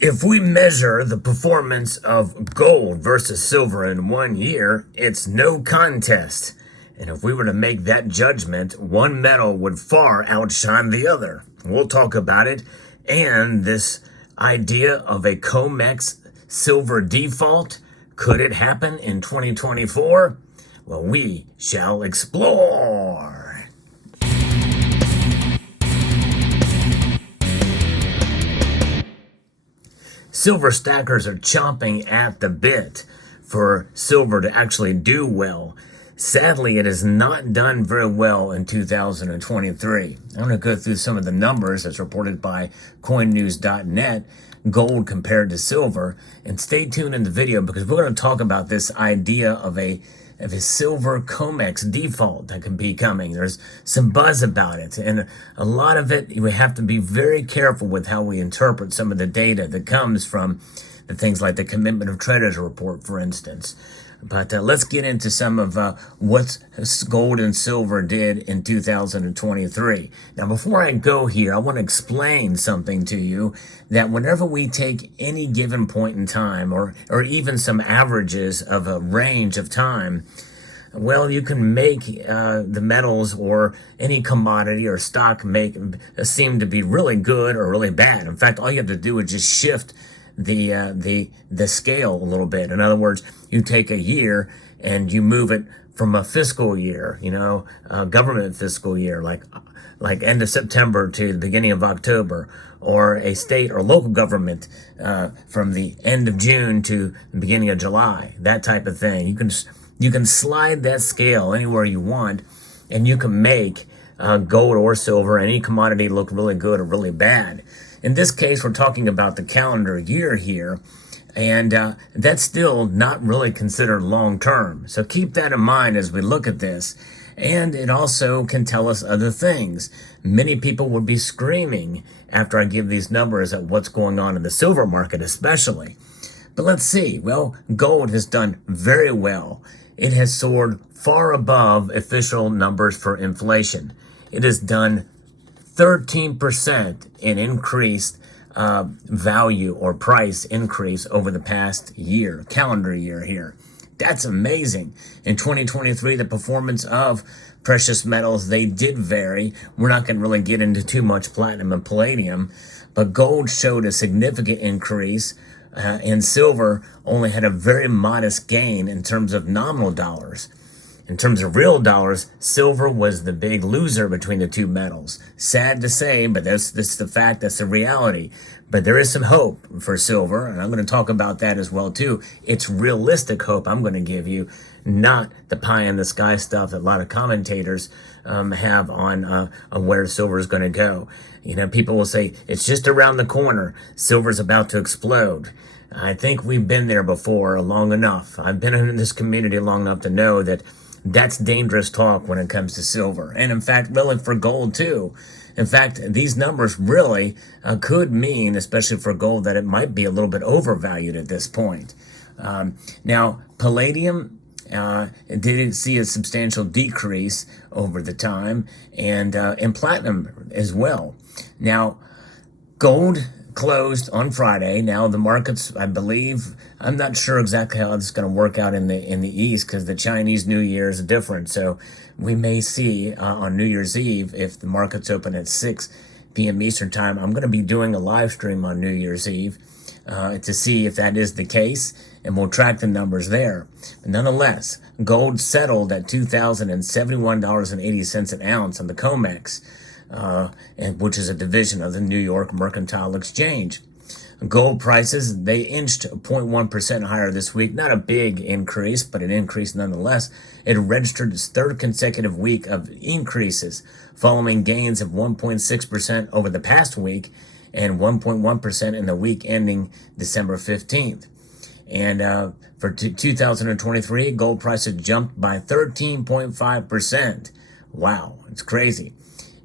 If we measure the performance of gold versus silver in 1 year, it's no contest. And if we were to make that judgment, one metal would far outshine the other. We'll talk about it and this idea of a COMEX silver default. Could it happen in 2024? Well, we shall explore. Silver stackers are chomping at the bit for silver to actually do well. Sadly, it has not done very well in 2023. I'm going to go through some of the numbers as reported by coinnews.net, gold compared to silver, and stay tuned in the video because we're going to talk about this idea of a silver COMEX default that could be coming. There's some buzz about it, and a lot of it, we have to be very careful with how we interpret some of the data that comes from the things like the Commitment of Traders report, for instance. But let's get into some of what gold and silver did in 2023. Now, before I go here, I want to explain something to you that whenever we take any given point in time or even some averages of a range of time, well, you can make the metals or any commodity or stock seem to be really good or really bad. In fact, all you have to do is just shift the scale a little bit. In other words, you take a year and you move it from a fiscal year, government fiscal year, like end of September to the beginning of October, or a state or local government from the end of June to the beginning of July, that type of thing. You can slide that scale anywhere you want, and you can make gold or silver, any commodity, look really good or really bad. In this case, we're talking about the calendar year here, and that's still not really considered long-term. So keep that in mind as we look at this. And it also can tell us other things. Many people would be screaming after I give these numbers at what's going on in the silver market especially. But let's see. Well, gold has done very well. It has soared far above official numbers for inflation. It has done 13% in increased value or price increase over the past year, calendar year here. That's amazing. In 2023, the performance of precious metals, they did vary. We're not going to really get into too much platinum and palladium, but gold showed a significant increase, and silver only had a very modest gain in terms of nominal dollars. In terms of real dollars, silver was the big loser between the two metals. Sad to say, but that's the fact, that's the reality. But there is some hope for silver, and I'm going to talk about that as well too. It's realistic hope I'm going to give you, not the pie in the sky stuff that a lot of commentators have on where silver is going to go. People will say, it's just around the corner. Silver's about to explode. I think we've been there before long enough. I've been in this community long enough to know that that's dangerous talk when it comes to silver. And in fact, really for gold too. In fact, these numbers really could mean, especially for gold, that it might be a little bit overvalued at this point. Now, palladium did see a substantial decrease over the time, and platinum as well. Now, gold closed on Friday. Now the markets, I believe, I'm not sure exactly how this is going to work out in the East because the Chinese New Year is different. So we may see on New Year's Eve, if the markets open at 6 p.m. Eastern time, I'm going to be doing a live stream on New Year's Eve to see if that is the case, and we'll track the numbers there. But nonetheless, gold settled at $2,071.80 an ounce on the COMEX, which is a division of the New York Mercantile Exchange. Gold prices, they inched 0.1% higher this week. Not a big increase, but an increase nonetheless. It registered its third consecutive week of increases, following gains of 1.6% over the past week and 1.1% in the week ending December 15th. And for 2023, gold prices jumped by 13.5%. Wow, it's crazy.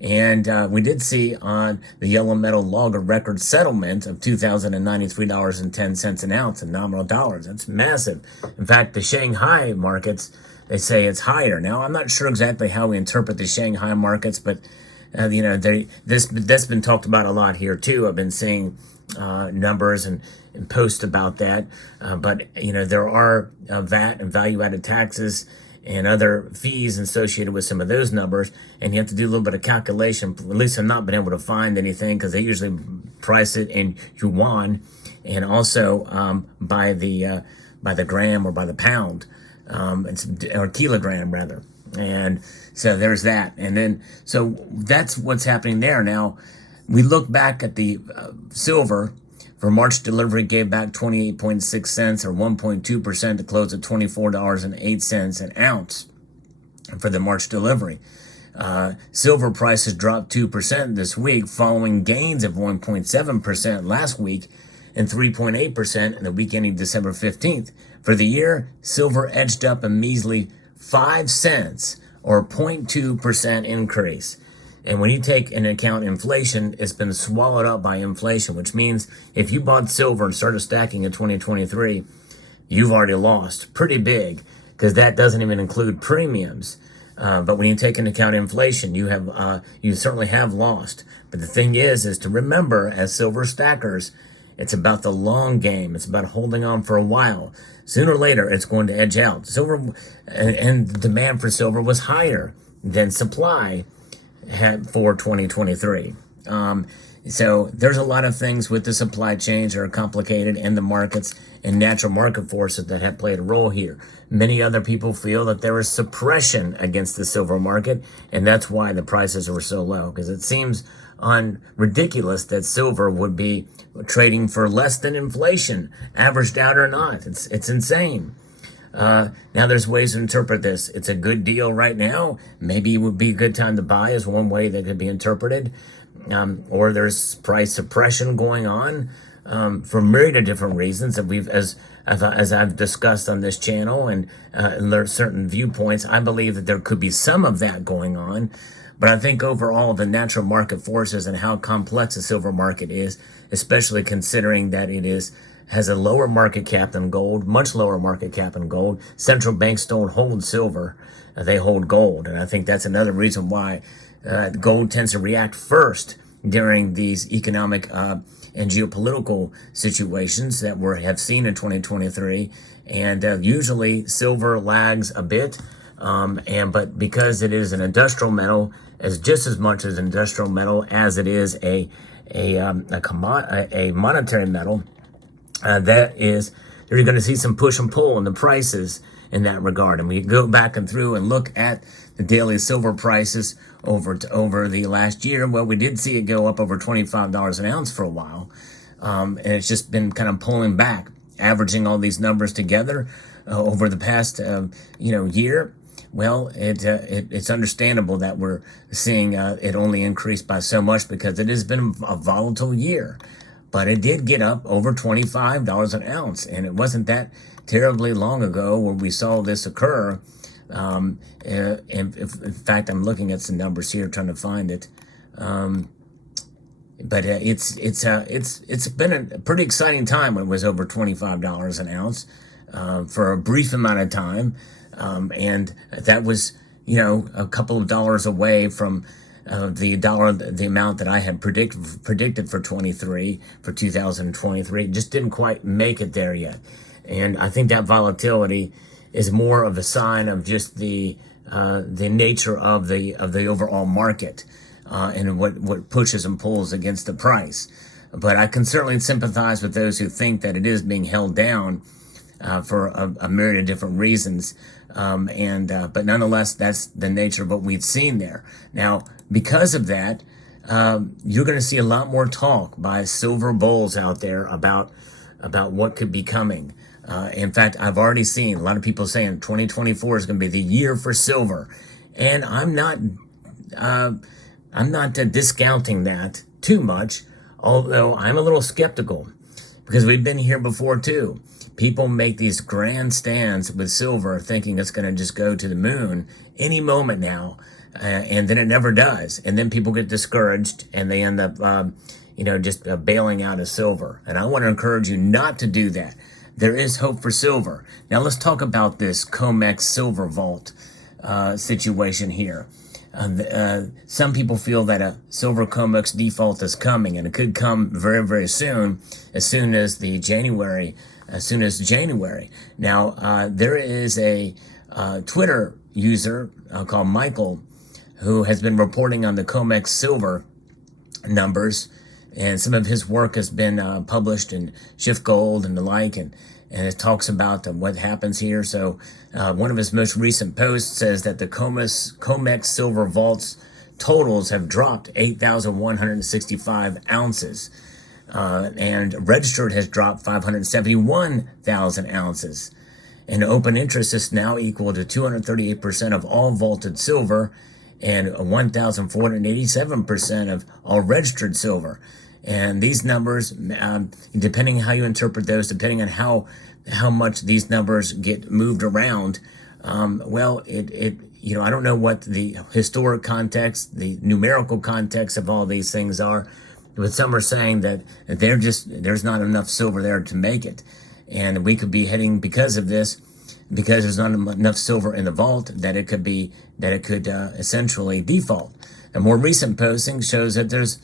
And we did see on the yellow metal log a record settlement of $2,093.10 an ounce in nominal dollars. That's massive. In fact, the Shanghai markets, they say it's higher. Now, I'm not sure exactly how we interpret the Shanghai markets, but that's been talked about a lot here too. I've been seeing numbers and post about that. But, there are VAT and value-added taxes and other fees associated with some of those numbers, and you have to do a little bit of calculation. At least I've not been able to find anything, because they usually price it in yuan, and also by the gram or by the pound, or kilogram rather. And so there's that. And then, so that's what's happening there. Now, we look back at the silver for March delivery, gave back 28.6 cents or 1.2% to close at $24.08 an ounce for the March delivery. Silver prices dropped 2% this week, following gains of 1.7% last week and 3.8% in the week ending December 15th. For the year, silver edged up a measly 5 cents or 0.2% increase. And when you take into account inflation, it's been swallowed up by inflation, which means if you bought silver and started stacking in 2023, you've already lost pretty big, because that doesn't even include premiums. But when you take into account inflation, you certainly have lost. But the thing is to remember, as silver stackers, it's about the long game. It's about holding on for a while. Sooner or later, it's going to edge out. Silver and the demand for silver was higher than supply had for 2023. So there's a lot of things with the supply chains that are complicated, and the markets and natural market forces that have played a role here. Many other people feel that there is suppression against the silver market, and that's why the prices were so low, because it seems ridiculous that silver would be trading for less than inflation, averaged out or not. It's insane. Now there's ways to interpret this. It's a good deal right now. Maybe it would be a good time to buy, is one way that could be interpreted. Or there's price suppression going on for a myriad of different reasons that as I've discussed on this channel, and learned certain viewpoints. I believe that there could be some of that going on. But I think overall, the natural market forces and how complex the silver market is, especially considering that has a lower market cap than gold, much lower market cap than gold. Central banks don't hold silver, they hold gold. And I think that's another reason why gold tends to react first during these economic and geopolitical situations that we have seen in 2023. And usually silver lags a bit, but because it is an industrial metal, as just as much as an industrial metal as it is a monetary metal, you're going to see some push and pull in the prices in that regard. And we go back and through and look at the daily silver prices over the last year. Well, we did see it go up over $25 an ounce for a while, and it's just been kind of pulling back, averaging all these numbers together over the past year. Well, it's understandable that we're seeing it only increase by so much, because it has been a volatile year. But it did get up over $25 an ounce, and it wasn't that terribly long ago where we saw this occur. In fact, I'm looking at some numbers here, trying to find it. But it's been a pretty exciting time when it was over $25 an ounce for a brief amount of time. And that was, a couple of dollars away from the amount that I had predicted for 2023. Just didn't quite make it there yet. And I think that volatility is more of a sign of just the nature of the overall market, and what pushes and pulls against the price. But I can certainly sympathize with those who think that it is being held down for a myriad of different reasons. But nonetheless, that's the nature of what we've seen there. Now, because of that, you're going to see a lot more talk by silver bulls out there about what could be coming. In fact, I've already seen a lot of people saying 2024 is going to be the year for silver, and I'm not discounting that too much, although I'm a little skeptical, because we've been here before too. People make these grand stands with silver, thinking it's going to just go to the moon any moment now, and then it never does. And then people get discouraged, and they end up, just bailing out of silver. And I want to encourage you not to do that. There is hope for silver. Now let's talk about this COMEX silver vault situation here. Some people feel that a silver COMEX default is coming, and it could come very, very soon, as soon as January. Now, there is a Twitter user called Michael who has been reporting on the COMEX silver numbers, and some of his work has been published in Shift Gold and the like, and it talks about what happens here. So one of his most recent posts says that the COMEX silver vaults totals have dropped 8,165 ounces, and registered has dropped 571,000 ounces. And open interest is now equal to 238% of all vaulted silver and 1,487% of all registered silver. And these numbers, depending on how you interpret those, depending on how much these numbers get moved around, well, I don't know what the historic context, the numerical context of all these things are, but some are saying that there's not enough silver there to make it, and we could be heading because of this, because there's not enough silver in the vault, that it could essentially default. A more recent posting shows that there's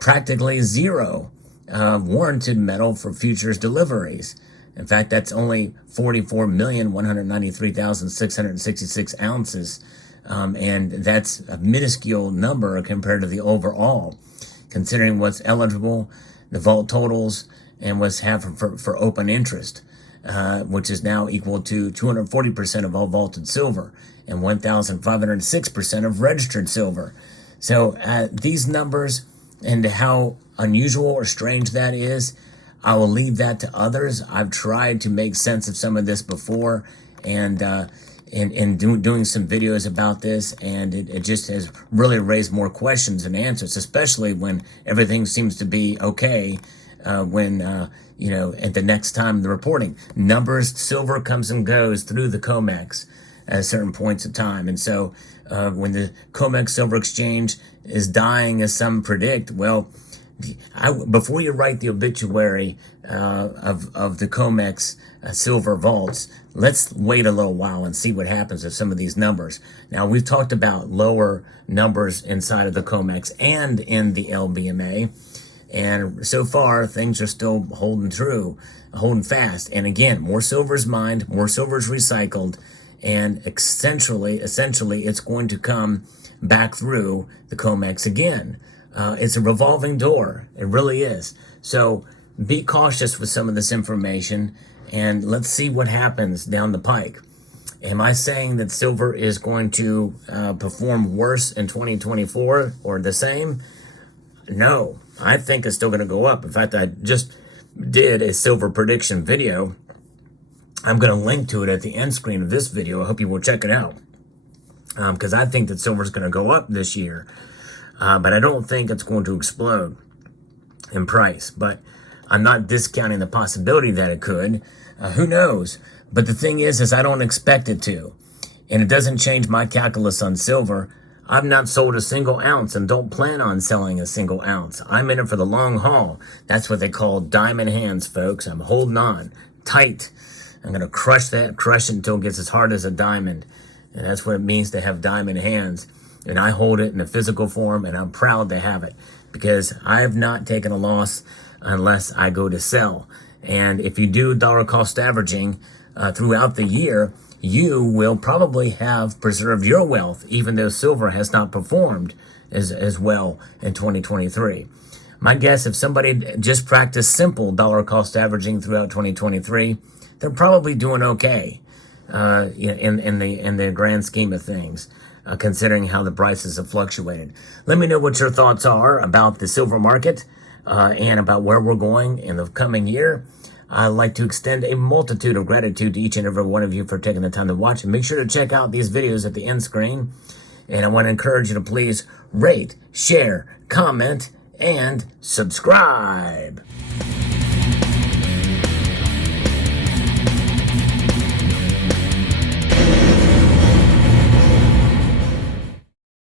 practically zero warranted metal for futures deliveries. In fact, that's only 44,193,666 ounces, and that's a minuscule number compared to the overall, considering what's eligible, the vault totals, and what's happened for open interest, which is now equal to 240% of all vaulted silver and 1,506% of registered silver. So these numbers, and how unusual or strange that is, I will leave that to others. I've tried to make sense of some of this before, and doing some videos about this, and it just has really raised more questions than answers, especially when everything seems to be okay. At the next time the reporting numbers, silver comes and goes through the COMEX at certain points of time, and so when the COMEX Silver Exchange is dying, as some predict, well, before you write the obituary of the COMEX silver vaults, let's wait a little while and see what happens with some of these numbers. Now, we've talked about lower numbers inside of the COMEX and in the LBMA, and so far things are still holding fast. And again, more silver is mined, more silver is recycled, and essentially it's going to come back through the COMEX again. It's a revolving door. It really is. So be cautious with some of this information, and let's see what happens down the pike. Am I saying that silver is going to perform worse in 2024 or the same? No, I think it's still going to go up. In fact, I just did a silver prediction video. I'm going to link to it at the end screen of this video. I hope you will check it out, because I think that silver is going to go up this year. But I don't think it's going to explode in price. But I'm not discounting the possibility that it could. Who knows? But the thing is I don't expect it to. And it doesn't change my calculus on silver. I've not sold a single ounce and don't plan on selling a single ounce. I'm in it for the long haul. That's what they call diamond hands, folks. I'm holding on tight. I'm going to crush it until it gets as hard as a diamond. And that's what it means to have diamond hands. And I hold it in a physical form, and I'm proud to have it, because I have not taken a loss unless I go to sell. And if you do dollar cost averaging throughout the year, you will probably have preserved your wealth, even though silver has not performed as well in 2023. My guess, if somebody just practiced simple dollar cost averaging throughout 2023, they're probably doing okay in the grand scheme of things. Considering how the prices have fluctuated. Let me know what your thoughts are about the silver market and about where we're going in the coming year. I'd like to extend a multitude of gratitude to each and every one of you for taking the time to watch. And make sure to check out these videos at the end screen. And I want to encourage you to please rate, share, comment, and subscribe.